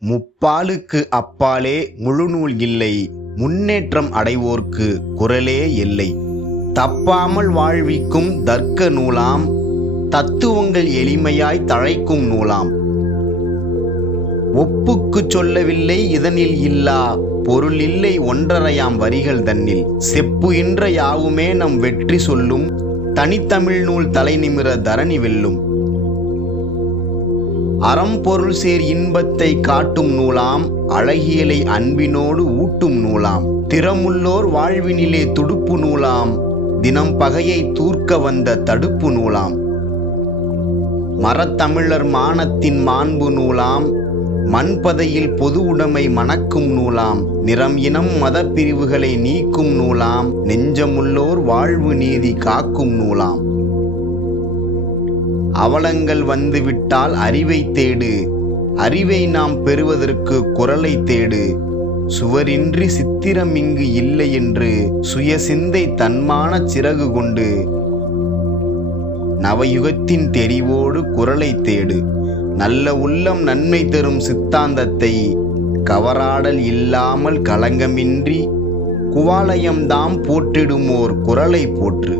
முப்பாலுக்கு அப்பாலே முழுநூல் இல்லை முன்னேற்றம் அடைவோர்க்கு குரலே இல்லை. தப்பாமல் வாழ்விக்கும் தர்க்க நூலாம் தத்துவங்கள் எளிமையாய் தழைக்கும் நூலாம். ஒப்புக்குச் சொல்லவில்லை இதனில் இல்லா பொருள் இல்லை ஒன்றரையாம் வரிகள் தன்னில். செப்பு இன்ற யாவுமே நம் வெற்றி சொல்லும் தனித்தமிழ் நூல் தலை நிமிர தரணி வெல்லும். அறம்பொருள் சேர் இன்பத்தை காட்டும் நூலாம் அழகியலை அன்பினோடு ஊட்டும் நூலாம். திறமுள்ளோர் வாழ்வினிலே துடுப்பு நூலாம் தினம் பகையை தூர்க்க வந்த தடுப்பு நூலாம். மரத்தமிழர் மானத்தின் மாண்பு நூலாம் மண்பதையில் பொது உடைமை மணக்கும் நூலாம். நிறம் இனம் மத பிரிவுகளை நீக்கும் நூலாம் நெஞ்சமுள்ளோர் வாழ்வு நீதி காக்கும் நூலாம். அவலங்கள் வந்துவிட்டால் அறிவை தேடு. அறிவை நாம் பெறுவதற்கு குரலை தேடு. சுவரின்றி சித்திரம் இங்கு இல்லை என்று சுயசிந்தை தன்மான சிறகு கொண்டு. நவயுகத்தின் தெரிவோடு குரலை தேடு. நல்ல உள்ளம் நன்மை தரும் சித்தாந்தத்தை கவராடல் இல்லாமல் களங்கமின்றி குவாலயம்தாம் போற்றிடுமோர் குரலை போற்று.